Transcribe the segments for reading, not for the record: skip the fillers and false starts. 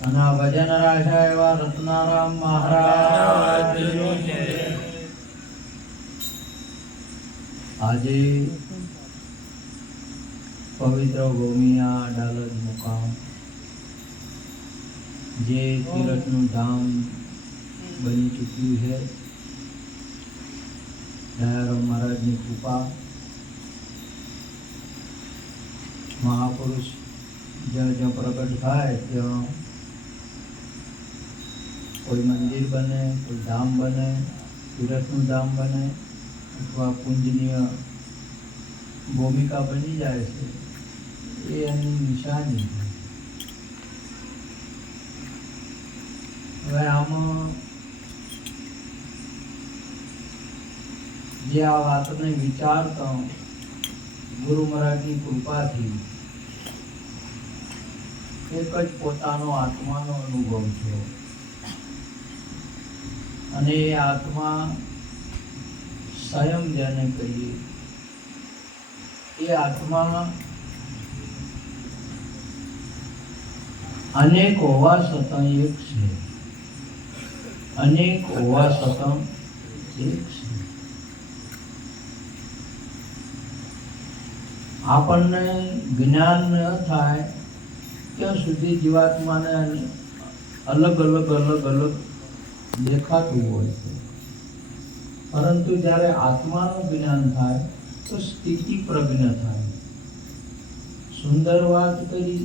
અને ભજન રાજા એવા રત્નારામ મહારાજ આજે પવિત્ર ગોમિયા અડાલજ મુકામ જે તીરથનું ધામ બની ચૂક્યું છે, દયારામ મહારાજની કૃપા, મહાપુરુષ જ્યાં જ્યાં પ્રગટ થાય ત્યાં કોઈ મંદિર બને, કોઈ ધામ બને, તીરથનું ધામ બને અથવા પૂજનીય ભૂમિકા બની જાય છે, એ એની નિશાની. હવે આમાં જે આ વાતને વિચારતા ગુરુ મહારાજની કૃપાથી એક જ પોતાનો આત્માનો અનુભવ થયો, અને એ આત્મા સ્વયં જેને કહીએ, એ આત્મા અનેક હોવા છતાં એક છે, અનેક હોવા છતાં એક છે. આપણને જ્ઞાન ન થાય ત્યાં સુધી જીવાત્માને અલગ અલગ અલગ અલગ દેખાતું હોય છે, પરંતુ જ્યારે આત્માનું જ્ઞાન થાય તો સ્થિતિ પ્રજ્ઞ થાય. સુંદર વાત કરી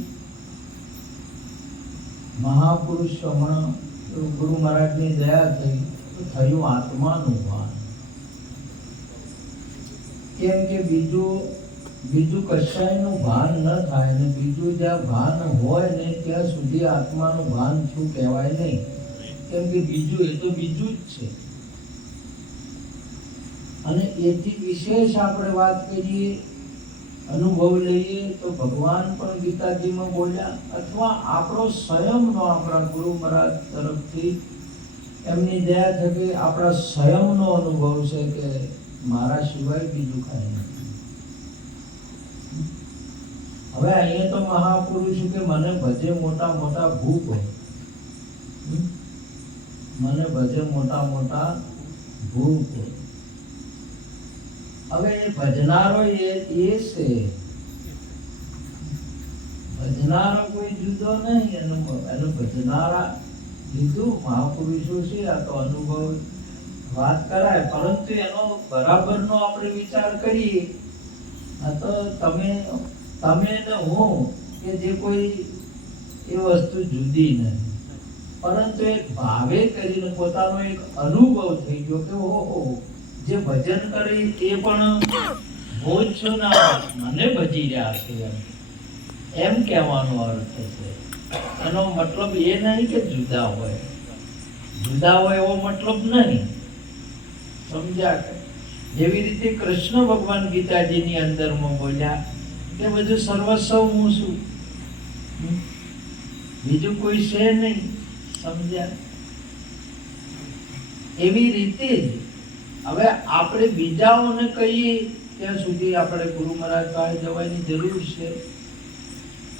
મહાપુરુષ. હમણાં ગુરુ મહારાજની દયા થઈ તો થયું આત્માનું ભાન. કેમ કે બીજું કશાયનું ભાન ન થાય, ને બીજું જ્યાં ભાન હોય ને ત્યાં સુધી આત્માનું ભાન શું કહેવાય નહીં. કેમ કે બીજું એ તો બીજું જ છે. અને એથી વિશેષ આપણે વાત કરીએ, અનુભવ લઈએ તો ભગવાન પણ ગીતાજીમાં બોલ્યા, અથવા આપણો સ્વયંનો, આપણા ગુરુ મહારાજ તરફથી એમની દયા થકી આપણા સ્વયંનો અનુભવ છે કે મારા સિવાય બીજું કાંઈ નથી. હવે અહીંયા તો મહાપુરુષ કે મને ભજે મોટા મોટા ભૂપ, મને ભજે મોટા મોટા ભૂપ. હવે એ ભજનારો એ છે, ભજનારો કોઈ જુદો નહીં, એનો ભજનારા લીધું મહાપુરુષો છે. આ તો અનુભવ વાત કરાય, પરંતુ એનો બરાબરનો આપણે વિચાર કરીએ. આ તો તમે ને હું કે જે કોઈ એ વસ્તુ જુદી નહીં, પરંતુ એક ભાવે કરીને પોતાનો એક અનુભવ થઈ ગયો કે ઓહો, જે ભજન કરે એ પણ હું જ છું ને મને ભજી રહ્યા છે, એમ કહેવાનો અર્થ છે. એનો મતલબ એ નહીં કે જુદા હોય એવો મતલબ નહીં. સમજ્યા? જેવી રીતે કૃષ્ણ ભગવાન ગીતાજીની અંદરમાં બોલ્યા કે બધું સર્વસ્વ હું છું, બીજું કોઈ છે નહીં. સમજ્યા? એવી રીતે જ હવે આપણે બીજાઓને કહીએ ત્યાં સુધી આપણે ગુરુ મહારાજ પાસે જવાની જરૂર છે.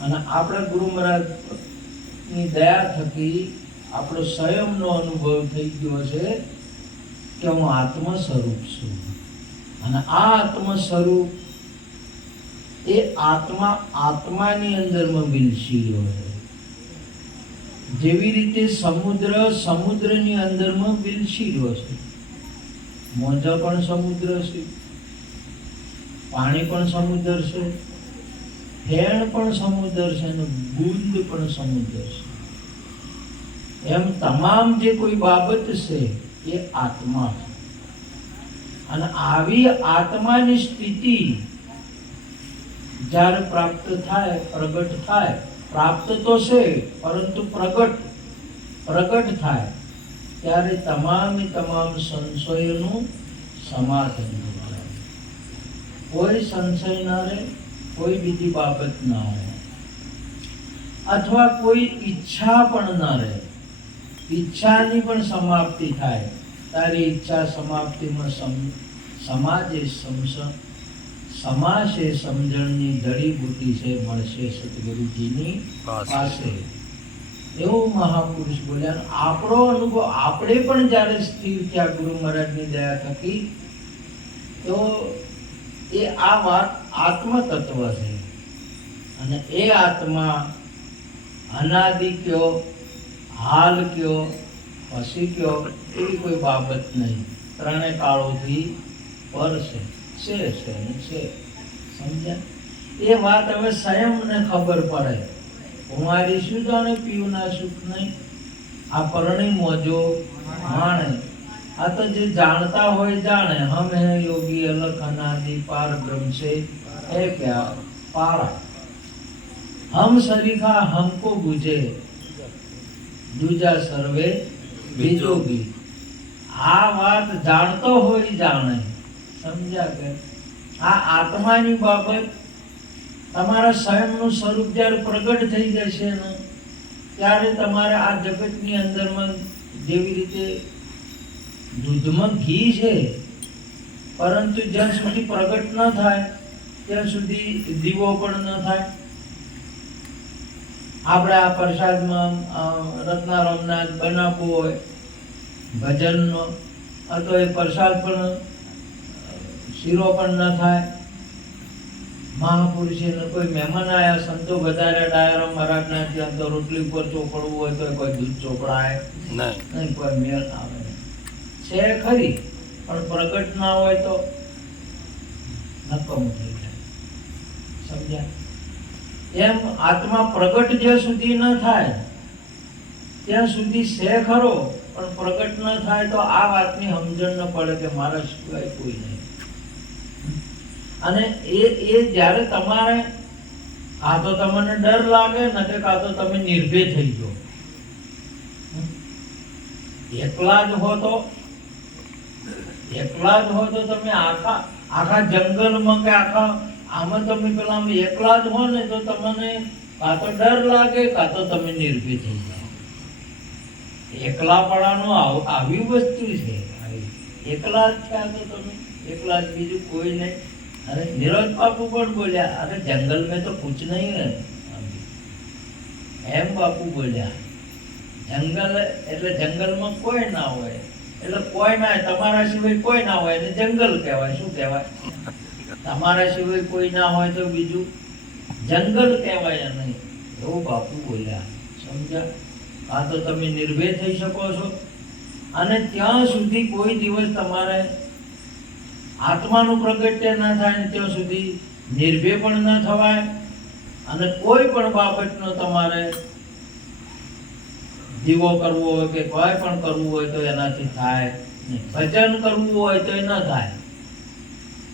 અને આપણા ગુરુ મહારાજની દયા થકી આપણો સ્વયંનો અનુભવ થઈ ગયો છે કે હું આત્મ સ્વરૂપ છું. અને આ આત્મ સ્વરૂપ એ આત્માની અંદરમાં વિલસી રહ્યો છે. જેવી રીતે સમુદ્રની અંદરમાં વિલસી રહ્યો છે. મોજા પણ સમુદ્ર છે, પાણી પણ સમુદ્ર છે, ફેણ પણ સમુદ્ર છે, અને બુંદ પણ સમુદ્ર છે. એમ તમામ જે કોઈ બાબત છે એ આત્મા છે. અને આવી આત્માની સ્થિતિ જ્યારે પ્રાપ્ત થાય, પ્રગટ થાય, પ્રાપ્ત તો છે પરંતુ પ્રગટ થાય ત્યારે તમામ સંશયોનું સમાધાન થાય. કોઈ સંશય ના રહે, કોઈ બીજી બાબત ના રહે, અથવા કોઈ ઈચ્છા પણ ના રહે. ઈચ્છાની પણ સમાપ્તિ થાય. તારી ઈચ્છા સમાપ્તિમાં સમાશે સમજણની જડીબુટી છે મળશે સદગુરુજીની પાસે. એવું મહાપુરુષ બોલ્યા. આપણો અનુભવ આપણે પણ જ્યારે સ્થિર થયા ગુરુ મહારાજની દયા થકી, તો એ આ વાત આત્મ તત્વ છે. અને એ આત્મા અનાદિ કયો, હાલ કયો, પછી કયો, એવી કોઈ બાબત નહીં. ત્રણે કાળોથી પર છે, સમજ્યા? એ વાત હવે સ્વયંને ખબર પડે. કુમારી શું જાણે પીયુના સુખ નહીં, આ પરણી મોજો માણે. આ તો જે જાણતા હોય જાણે. હમ હે યોગી અલખ અનાદિ પાર બ્રહ્મ से है क्या पारा, हम सरीखा हमको बुझे दूजा सर्वे બીજોગી. આ વાત જાણતો હોય જાણે. સમજ્યા કે આ આત્માની બાબત તમારા સ્વયંનું સ્વરૂપ જ્યારે પ્રગટ થઈ જશે ને, ત્યારે તમારે આ જગતની અંદરમાં જેવી રીતે દૂધમાં ઘી છે, પરંતુ જ્યાં સુધી પ્રગટ ન થાય ત્યાં સુધી દીવો પણ ન થાય. આપણે આ પ્રસાદમાં રત્નારામના બનાવવો હોય ભજનનો, તો એ પ્રસાદ પણ શીરો પણ ન થાય. મહાપુરુષે કોઈ મહેમાન આવ્યા, સંતો વધાર્યા ડાયરો મહારાજના, ત્યાં તો રોટલી ઉપર ચોપડવું હોય તો કોઈ દૂધ ચોપડાય નહીં, કોઈ મેળ આવે છે ખરી, પણ પ્રગટ ના હોય તો નકામું થઈ જાય. સમજ્યા? એમ આત્મા પ્રગટ જ્યાં સુધી ન થાય ત્યાં સુધી છે ખરો, પણ પ્રગટ ન થાય તો આ વાતની સમજણ ન પડે કે મારા સિવાય કોઈ નહીં. અને એ જ્યારે તમારે કાં તો તમને ડર લાગે ને, કે કાં તો તમે નિર્ભય થઈ જાઓ. એકલા જ હો તો તમે આખા જંગલમાં કે આખા આમાં તમે પેલા એકલા જ હો ને, તો તમને કાં તો ડર લાગે, કાં તો તમે નિર્ભય થઈ જાઓ. એકલાપણાનો આવી વસ્તુ છે. એકલા જ થયા તો તમે એકલા જ, બીજું કોઈ નહીં. અરે નિરોધ બાપુ પણ બોલ્યા, અરે જંગલ में तो कुछ नहीं है, એમ બાપુ બોલ્યા. જંગલ એટલે જંગલમાં કોઈ ના હોય, એટલે કોઈ ના, તમારા સિવાય કોઈ ના હોય એટલે જંગલ કહેવાય. શું કહેવાય? તમારા સિવાય કોઈ ના હોય તો બીજું જંગલ કહેવાય નહીં. એવું બાપુ બોલ્યા. સમજ્યા? આ તો તમે નિર્ભય થઈ શકો છો. અને ત્યાં સુધી કોઈ દિવસ તમારે આત્માનું પ્રગટ્ય ના થાય ને ત્યાં સુધી નિર્ભય પણ ન થવાય. અને કોઈ પણ બાબતનો તમારે દીવો કરવો હોય કે કોઈ પણ કરવું હોય તો એનાથી થાય નહીં. ભજન કરવું હોય તો એ ન થાય.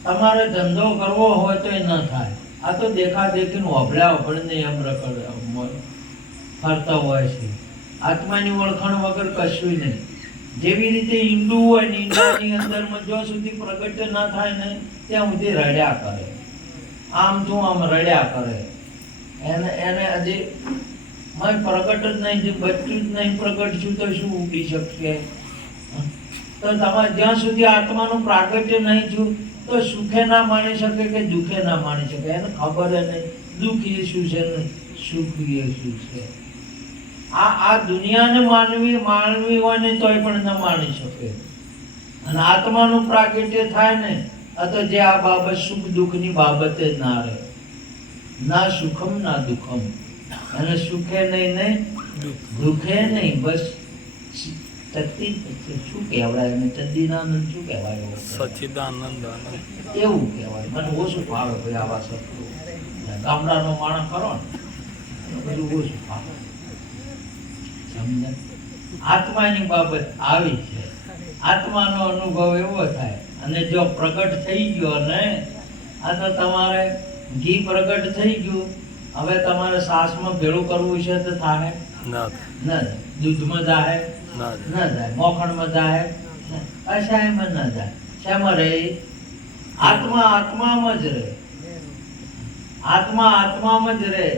તમારે ધંધો કરવો હોય તો એ ન થાય. આ તો દેખાદેખીને હોભળ્યા હોભળને એમ ફરતા હોય છે. આત્માની ઓળખાણ વગર કશું નહીં. જેવી રીતે ઈંડું હોય ને, ઈંડાની અંદરમાં જ્યાં સુધી પ્રગટ્ય ના થાય ને ત્યાં સુધી રડ્યા કરે. આમ તો આમ રડ્યા કરે. એને હજી પ્રગટ જ નહીં, જે બચ્ચું જ નહીં પ્રગટ છું તો શું ઉડી શકશે? તો તમારે જ્યાં સુધી આત્માનું પ્રાગટ્ય નહીં થયું તો સુખે ના માણી શકે કે દુઃખે ના માણી શકે. એને ખબર નહીં દુઃખ એ શું છે ને સુખ એ શું છે. આ દુનિયાને માનવી હોય ને તોય પણ ન માણી શકે. અને આત્માનું પ્રાગટ્ય થાય ને, તો જે આ બાબત સુખ દુઃખની બાબતે જ ના રહે. ના સુખમ ના દુઃખમ. અને સુખે નહીં ને દુઃખે નહીં. બસ શું કહેવાય એને? સચ્ચિદાનંદ શું કહેવાય? સચ્ચિદાનંદ એવું કહેવાય. મને ઓછું ભાવે ભાઈ આવા શબ્દો. ગામડાનો માણસ કરો ને બધું ઓછું ભાવે. આત્માની બાબત આવી છે. આત્માનો અનુભવ એવો થાય. અને જો પ્રગટ થઈ ગયો ને, આ તો તમારે ઘી પ્રગટ થઈ ગયું, હવે તમારે સાસમાં ભેળું કરવું છે તો થાય ન? દૂધમાં જાય ન જાય, મોખણમાં જાય, કશાયમાં ન જાય. શેમાં રહે? આત્મામાં જ રહે. આત્મામાં જ રહે.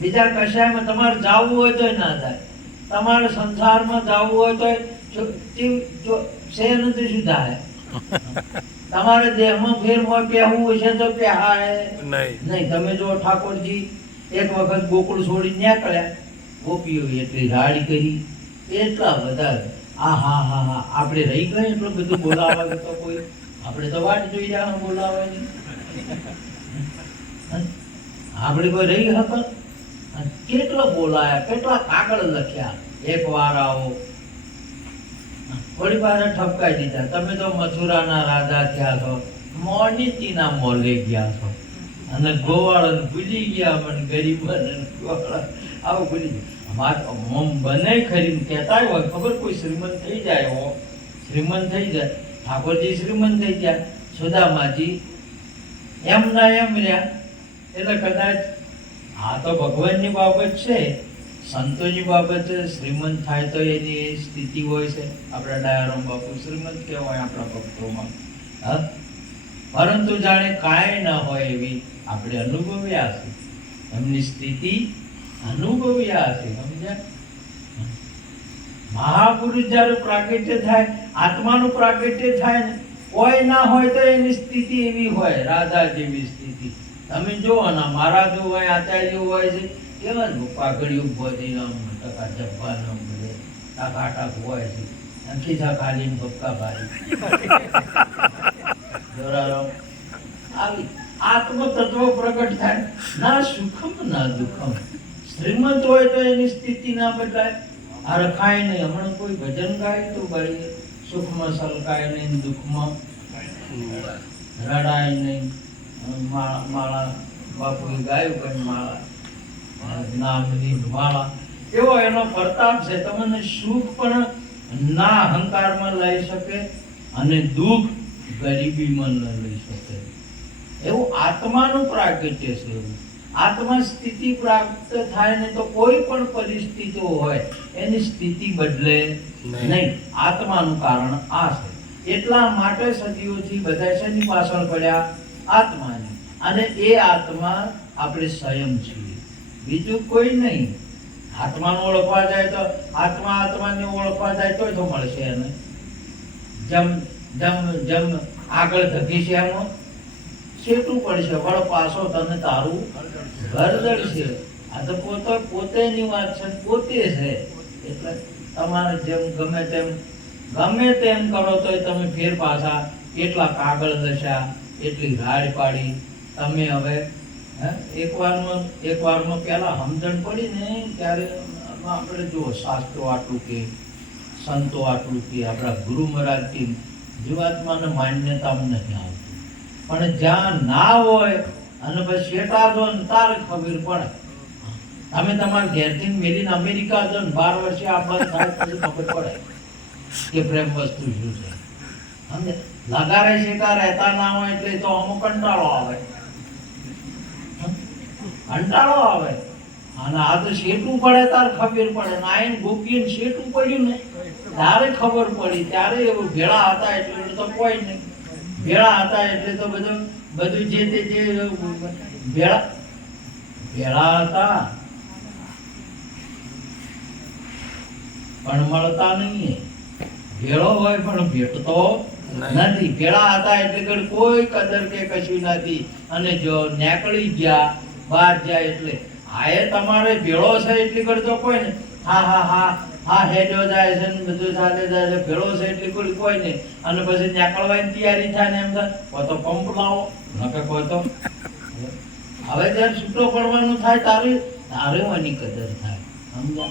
બીજા કશાયમાં તમારે જાવું હોય તો ના જાય. તમારે સંસારમાં જવું હોય તો શું થાય? તમારે દેહમાં ફેર પહેવું હશે તો પહેવાય નહીં. તમે જો ઠાકોરજી એક વખત ગોકુળ છોડી નીકળ્યા ગોપીઓ એટલી રાડ કરી, એટલા બધા આપણે રહી ગਏ એટલું બધું બોલાવા તો કોઈ આપણે તો વાટ જોઈ જાય બોલાવાની. આપણે કોઈ રહી હતા? કેટલો બોલાયા, કેટલા કાગળ લખ્યા, એક વાર આવો, થોડી વાર ઠપકાઈ દીધા, તમે તો મથુરાના રાજા થયા છો, મોનીતીના મોલે ગયા છો, અને ગોવાળન ભૂલી ગયા, મને ગરીબ આવું ભૂલી ગયા. બને ખરી કહેતા હોય ખબર, કોઈ શ્રીમંત થઈ જાય હો, શ્રીમંત થઈ જાય, ઠાકોરજી શ્રીમંત થઈ ગયા, સુદામાજી એમ ના એમ રહ્યા. એટલે કદાચ આ તો ભગવાનની બાબત છે, સંતોની બાબત છે. શ્રીમંત થાય તો એની એ સ્થિતિ હોય છે. આપણા ડાયારામ બાપુ શ્રીમંત કહેવાય આપણા ભક્તોમાં, હા. પરંતુ જાણે કાંઈ ન હોય એવી આપણે અનુભવ્યા છે, એમની સ્થિતિ અનુભવ્યા છે, સમજ્યા? મહાપુરુષ જયારે પ્રાગટ્ય થાય, આત્માનું પ્રાગટ્ય થાય ને, કોઈ ના હોય તો એની સ્થિતિ એવી હોય, રાધા જેવી સ્થિતિ. તમે જુઓ ને, મહારાજ હોય, આચાર્ય હોય છે, કેવા પાઘડીઓ બોધીને ટકા જબ્બાનો બધે ટાકાટાક હોય છે, ખીસા ખાલી ભપકા ભારી આવી આત્મ તત્વ પ્રગટ થાય, ના સુખમ ના દુઃખમ. શ્રીમંત હોય તો એની સ્થિતિ ના બદલાય, આ રખાય નહીં. હમણાં કોઈ ભજન ગાય તો ભાઈ, સુખમાં સલકાય નહીં, દુઃખમાં રડાય નહીં. માળા બાપુએ ગાયું પણ માળા નામની માળા, એવો એનો પ્રતાપ છે. તમને સુખ પણ ના અહંકારમાં લઈ શકે, અને દુઃખ ગરીબીમાં ન લઈ શકે. એવું આત્માનું પ્રાગટ્ય છે. એવું આત્મા સ્થિતિ પ્રાપ્ત થાય ને તો કોઈ પણ પરિસ્થિતિ હોય એની સ્થિતિ બદલે નહીં. આત્માનું કારણ આ છે. એટલા માટે સદીઓથી બધા શેની પાછળ પડ્યા? આત્માની. અને એ આત્મા આપણે સ્વયં છીએ, બીજું કોઈ નહીં. આત્માને ઓળખવા જાય તો આત્માને ઓળખવા જાય તો મળશે એને. જેમ જેમ જેમ આગળ ધકી છે એમ છેટું પડશે, વળ પાછો તને તારું ઘર જડશે. આ તો પોતેની વાત છે, પોતે છે. એટલે તમારે જેમ ગમે તેમ કરો તો તમે ફેર પાછા એટલા કાગળ દશા, એટલી રાડ પાડી. તમે હવે એક વારમાં પેલા સમજણ પડી ને ત્યારે આપણે જો શાસ્ત્રો આટલું કે, સંતો આટલું કે, આપણા ગુરુ મહારાજ કે, જીવાત્માને માન્યતા નથી આવતી. પણ જ્યાં ના હોય અને પછી શેટા જો ને તારે ખબર પડે. તમે તમારા ઘેરથી મેલીને અમેરિકા જો ને 12 વર્ષે આ બંધ થાય પછી ખબર પડે કે પ્રેમ વસ્તુ શું છે. સમજે? લગારે શેટા રહેતા ના હોય એટલે તો અમુક કંટાળો આવે. અને આ તો શેટું પડે તારે ખબર પડે. નાયન ગોપીને શેટું પડ્યું ને ત્યારે ખબર પડી. ત્યારે એવું ભેળા હતા એટલે તો કોઈ નહીં. ભેળા હતા એટલે તો બધું જે ભેળા હતા પણ મળતા નહીં. ભેળો હોય પણ ભેટતો નથી. ભેળા હતા એટલે કોઈ કદર કે કશું નથી. અને જો નીકળી ગયા બહાર જાય એટલે આ તમારે ભેળો છે એટલી કરતો કોઈ ને હા હેડો જાય છે ને બધું સાથે જાય છે, ભેળો છે એટલી કોઈ નહીં. અને પછી નીકળવાની તૈયારી થાય ને એમ થાય તો પંપ લાવો નકે કોઈ તો હવે જયારે છૂટો પડવાનું થાય તારે એની કદર થાય. સમજા?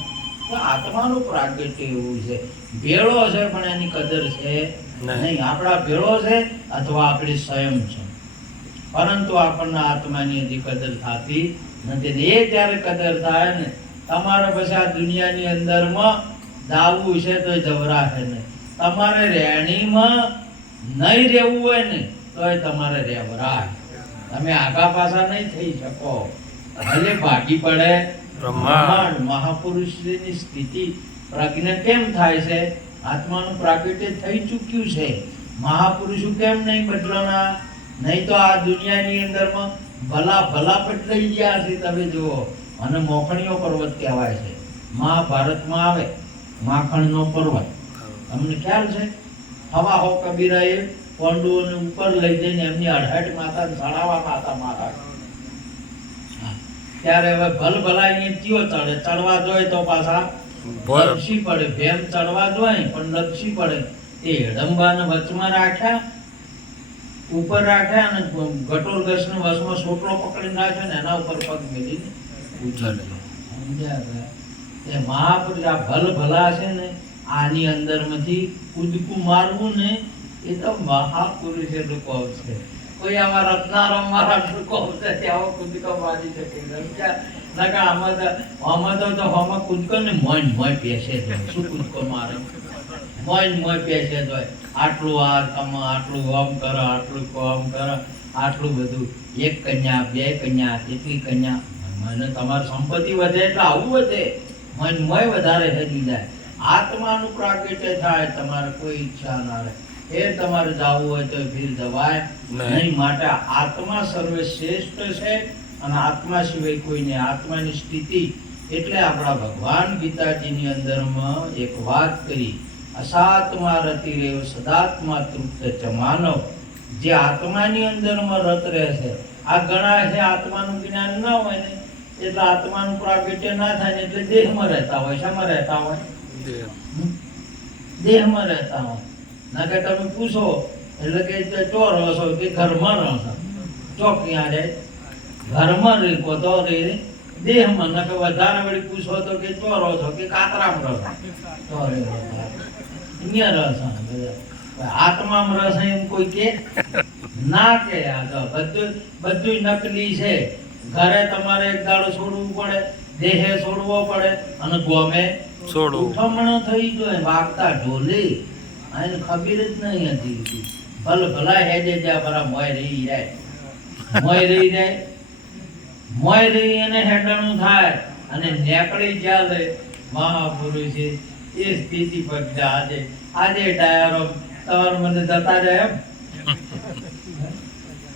તો આત્માનું પ્રાગટ્ય એવું છે. ભેળો છે પણ એની કદર છે નહીં. આપણા ભેળો છે અથવા આપણી સ્વયં છે, પરંતુ આપણને આત્માની હજી કદર થતી નથી. એ ત્યારે કદર થાય ને તમારે પછી આ દુનિયાની અંદરમાં દાવું છે તો જવરાશે નહીં. તમારે રહેણીમાં નહીં રહેવું હોય ને તો તમારે રહેવરાય. તમે આગા પાછા નહીં થઈ શકો. ભલે ભાગી પડે બ્રહ્માંડ. મહાપુરુષની સ્થિતિ પ્રજ્ઞા કેમ થાય છે? આત્માનું પ્રાગટ્ય થઈ ચૂક્યું છે. મહાપુરુષો કેમ નહીં બદલાના? નહીં તો આ દુનિયાની અંદરમાં ભલા બદલાઈ ગયા છે. તમે જુઓ, અને મોખણીઓ પર્વત કહેવાય છે. મહાભારતમાં આવે માખણનો પર્વત. તમને ખ્યાલ છે? હવા હો કબીરાએ પાંડવોને ઉપર લઈ જઈને એમની 68 માતાને ચડાવવામાં હતા મહારાજ. ત્યારે હવે ભલભલા અહીંયા કયો ચડે, ચડવા જોઈએ તો પાછા લપસી પડે. ભેમ ચડવા જોઈએ પણ લપસી પડે. એ હિડંબાને વચમાં રાખ્યા, ઉપર રાખ્યા અને ગટોર ઘસને વચમાં સોટલો પકડીને રાખ્યો ને એના ઉપર પગ મેલીને ઉછાળ્યો. સમજ્યા? એ મહાપુરુષ આ ભલભલા છે ને, આની અંદરમાંથી કૂદકું મારવું ને એ તો મહાપુરુષ એટલું કહો છે. કોઈ આમાં રત્નારામ મહારાજ કહો છે ત્યાં કૂદકો મારી શકે. સમજ્યા? આમાં તો આમાં કૂદકો ને મોય પેસે છે. શું કૂદકો મારે? મોય પેસે છે. આટલું આ કમા, આટલું ઓમ કરો, આટલું કોમ કરો, આટલું બધું. એક કન્યા, બે કન્યા, કેટલી કન્યા. મને તમારી સંપત્તિ વધે એટલે આવું વધે. મય વધારે થઈ જાય. આત્માનું પ્રાગટ્ય થાય, તમારે કોઈ ઈચ્છા ના રહે. એ તમારે જવું હોય તો ફીર જવાય નહીં. માટે આત્મા સર્વશ્રેષ્ઠ છે અને આત્મા સિવાય કોઈને. આત્માની સ્થિતિ એટલે આપણા ભગવાન ગીતાજીની અંદરમાં એક વાત કરી, અસાત્મા રતિ રેવ સદાત્મા તૃપ્ત ચ માનવ. જે આત્માની અંદરમાં રત રહે છે, આ ઘણા છે આત્માનું જ્ઞાન ના હોય ને એટલે આત્માનું પ્રાગટ્ય ના થાય ને એટલે દેહમાં રહેતા હોય. શામાં રહેતા હોય? દેહમાં રહેતા હોય. ના કે તમે પૂછો એટલે કે ચોર હશો કે ઘરમાં રહો, ચોક ક્યાં જાય? ઘરમાં રહી તો રે દેહમાં. ના કે વધારે વળી પૂછો તો કે ચોર છો કે કાતરામાં રહો, તો રે અહીંયા રસ. આત્મામાં રસ એમ કોઈ કે ના કે? બધું નકલી છે. ઘરે તમારે એક દાડો છોડવું પડે, દેહે છોડવો પડે અને ગોમે ઉઠમણો થઈ જાય. વાગતા ઢોલે આને ખબર જ નહીં હતી. ભલા હેજે જ્યાં બરા મોય રહી જાય, મોય રહી જાય, મોય રહી અને હેડણું થાય અને નેકળી જ્યાં લે મહાપુરુષ એ સ્થિતિ પર આજે ડાયરો તમારે મને જતા જાય એમ.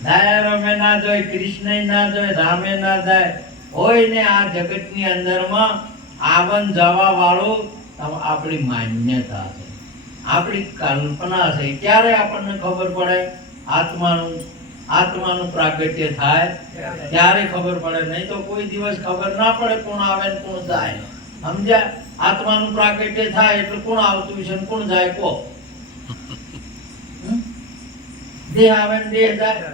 ડાયરો મેં ના જોય, કૃષ્ણ ના જોય, રામે ના જાય હોય ને. આ જગતની અંદરમાં આવન જવા વાળું આપણી માન્યતા છે, આપણી કલ્પના છે. ક્યારે આપણને ખબર પડે? આત્માનું પ્રાગટ્ય થાય ત્યારે ખબર પડે. નહીં તો કોઈ દિવસ ખબર ના પડે કોણ આવે ને કોણ જાય. સમજ્યા? આત્માનું પ્રાગટ્ય થાય એટલે કોણ આવતું છે ને કોણ જાય કો? દેહ આવે ને દેહ જાય.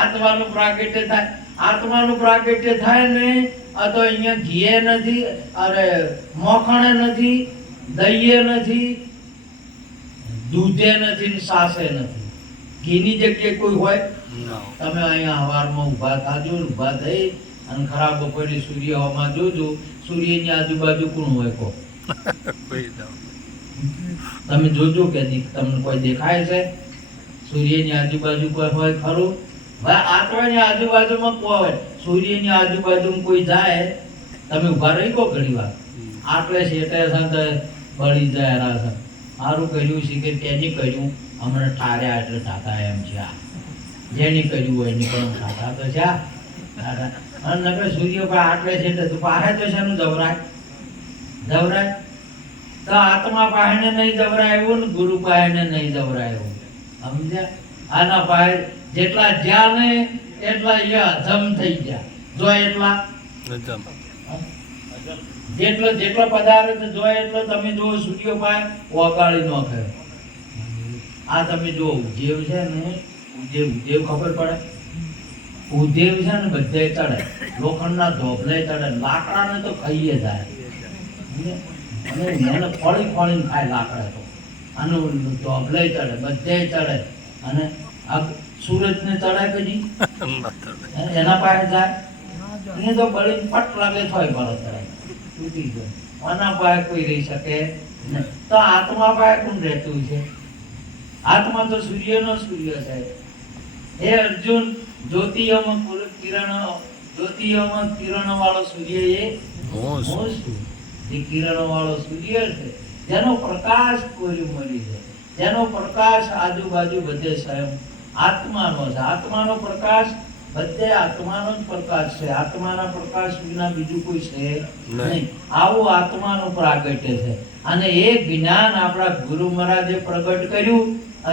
આત્માનું પ્રાગટ્ય થાય. આત્માનું પ્રાગટ્ય થાય ને આ તો અહીંયા ઘીએ નથી, અરે મોખણે નથી, દહીએ નથી, દૂધે નથી ને સાસે નથી. ઘીની જગ્યાએ કોઈ હોય? તમે અહીંયા હવારમાં ઊભા થાજો, ઊભા થઈ અને ખરાબ બપોરે સૂર્ય હવામાં જોજો, સૂર્યની આજુબાજુ કોણ હોય કો? તમે જોજો કે તમને કોઈ દેખાય છે? સૂર્યની આજુબાજુ કોઈ હોય ખરું? આત્માની આજુબાજુમાં કોઈ હોય? સૂર્યની આજુબાજુમાં કોઈ જાય? તમે ઉભા રહી કો ઘણી વાર? આટલે શેઠે છે બળી જાય રાસ. સારું કર્યું શીખે તેની કર્યું હમણાં ઠાર્યા એટલે ઠાતા એમ છે. જેની કર્યું હોય એની પણ ઠાતા તો છે. અને નકર સૂર્ય પર આટલે છે તો પાહે તો શેનું જવરાય? જવરાય તો આત્મા પાહેને નહીં જવરાય એવું ને ગુરુ પાહેને નહીં જવરાય એવું. સમજ્યા? આના પાહે જેટલા જ્યાં ને એટલા જમ થઈ ગયા. જો એટલા જેટલો પદાર્થ જોય એટલો તમે જો સૂર્ય પાય ઓગાળી ન ખાય. આ તમે જો ઉદ્દેવ છે ને, ઉદ્દેવ ખબર પડે? ઉદ્દેવ છે ને બધે ચડે, લોખંડના ધોબલે ચડે, લાકડાને તો ખાઈએ જાય અને એને ફળી ફળીને ખાય લાકડા તો. આનું ધોબલે ચડે, બધે ચડે અને આ સૂરજને ચડે કદી એના પાસે જાય એને તો બળીને પટ લાગે થોય બળો ચડે તૂટી ગયો. આના પાસે કોઈ રહી શકે નહીં. તો આત્મા પાસે કોણ રહેતું છે? આત્મા તો સૂર્યનો સૂર્ય છે. હે અર્જુન, જ્યોતિઓમાં કિરણ વાળો સૂર્ય એ કિરણ વાળો સૂર્ય છે જેનો પ્રકાશ કોઈ મળી છે, જેનો પ્રકાશ આજુબાજુ બધે સ્વયં આત્માનો છે. આત્માનો પ્રકાશ બધે આત્માનો જ પ્રકાશ છે. આત્માના પ્રકાશ વિના બીજું કોઈ છે નહીં. આવું આત્માનું પ્રાગટ્ય છે. અને એ જ્ઞાન આપણા ગુરુ મહારાજે પ્રગટ કર્યું.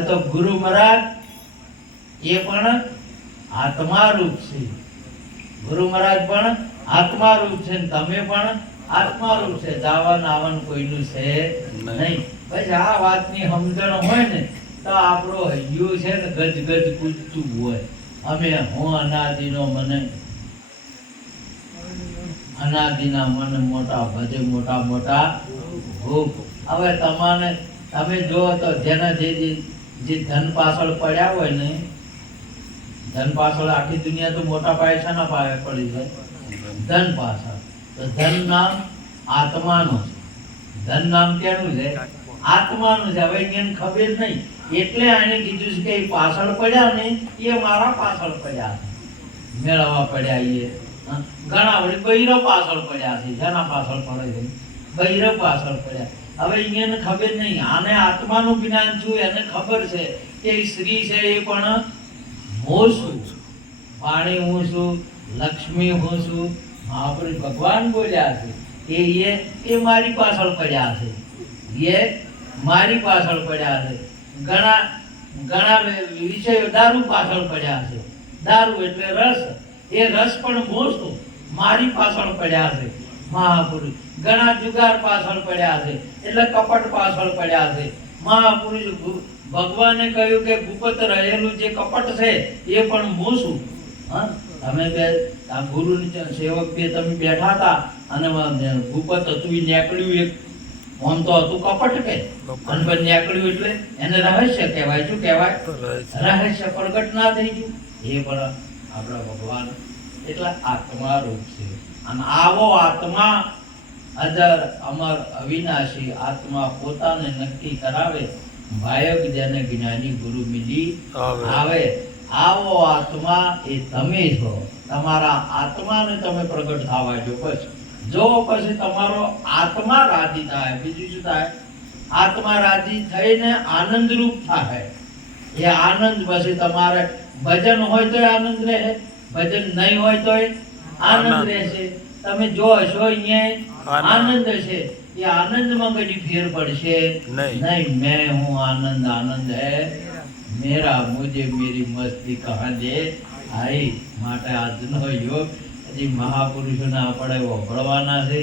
તો ગુરુ મહારાજ એ પણ આત્મા રૂપ છે. ગુરુ મહારાજ પણ આત્મારૂપ છે ને તમે પણ આત્મારૂપ છે. જાવન આવન કોઈનું છે નહીં. પછી આ વાતની સમજણ હોય ને તો આપણો હૈયું છે ને ગજ ગજ કૂદતું હોય. અમે હું અનાદિનો મને અનાદિના મન મોટા ભજે મોટા મોટા ભૂખ. હવે તમે જો તો જેના જે ધન પાછળ પડ્યા હોય ને, ધન પાછળ આખી દુનિયા તો મોટા પાયે છે ના પાયે પડી છે ધન પાછળ. તો ધન નામ આત્માનું છે. ધન નામ કેનું છે? આત્માનું છે. હવે એને ખબર નહીં એટલે આને કીધું છે કે એ પાછળ પડ્યા ને એ મારા પાછળ પડ્યા છે, મેળવવા પડ્યા. એ ઘણા વળી બૈરવ પાછળ પડ્યા છે. જેના પાછળ પડે છે? બૈરવ પાછળ પડ્યા. હવે એને ખબર નહીં. આને આત્માનું જ્ઞાન છું, એને ખબર છે કે સ્ત્રી છે એ પણ હું છું, પાણી હું છું, લક્ષ્મી હું છું. આપણે ભગવાન બોલ્યા છે એ મારી પાછળ પડ્યા છે. એ મારી પાછળ પડ્યા છે. ઘણા વિષયો દારૂ પાછળ પડ્યા છે. દારૂ એટલે રસ. એ રસ પણ હું છું, મારી પાછળ પડ્યા છે મહાપુરુષ. ઘણા જુગાર પાછળ પડ્યા છે એટલે કપટ પાછળ પડ્યા છે મહાપુરુષ. ભગવાને કહ્યું કે ગુપ્ત રહેલું જે કપટ છે એ પણ હું છું. તમે બે આ ગુરુ સેવક બે તમે બેઠા હતા અને ગુપ્ત હતું એ નીકળ્યું. એક આમ તો હતું કપટ કે અને પછી નીકળ્યું એટલે એને રહસ્ય કહેવાય. શું કહેવાય? રહસ્ય પ્રગટ ના થઈ ગયું. એ પણ આપણા ભગવાન એટલે આત્મા રૂપ છે. અને આવો આત્મા અજર અમર અવિનાશી આત્મા પોતાને નક્કી કરાવે. ભાયક જેને જ્ઞાની ગુરુ મિલી આવે. આવો આત્મા એ તમે છો. તમારા આત્માને તમે પ્રગટ થવા જો. પછી તમારો આત્મા રાજી થાય. બીજું શું થાય? આત્મા રાજી થઈને આનંદ રૂપ થાય. એ આનંદ પછી તમારે ભજન હોય તો આનંદ રહે, ભજન નહીં હોય તો આનંદ રહેશે. તમે જો હશો અહીંયા આનંદ હશે. એ આનંદમાં કદી ફેર પડશે નહીં. મેં હું આનંદ, આનંદ હૈ મેરા, મુજે મેરી મસ્તી કહા દે આઈ. માટે આજનો યોગ હજી મહાપુરુષોને આપણે વપરાવાના છે.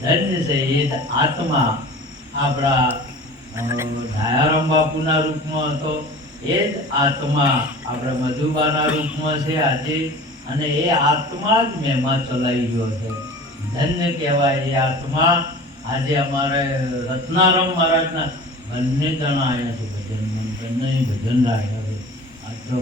ધન્ય છે એ આત્મા. આપણા દયારામ બાપુના રૂપમાં હતો એ જ આત્મા આપણા મધુબાના રૂપમાં છે આજે. અને એ આત્મા જ મેમાં ચલાવી ગયો છે. ધન્ય કહેવાય એ આત્મા. આજે અમારે રત્નારામ મહારાજના બંને જણા આવ્યા છે ભજન. બંને ભજન રાખ્યા છે. આ તો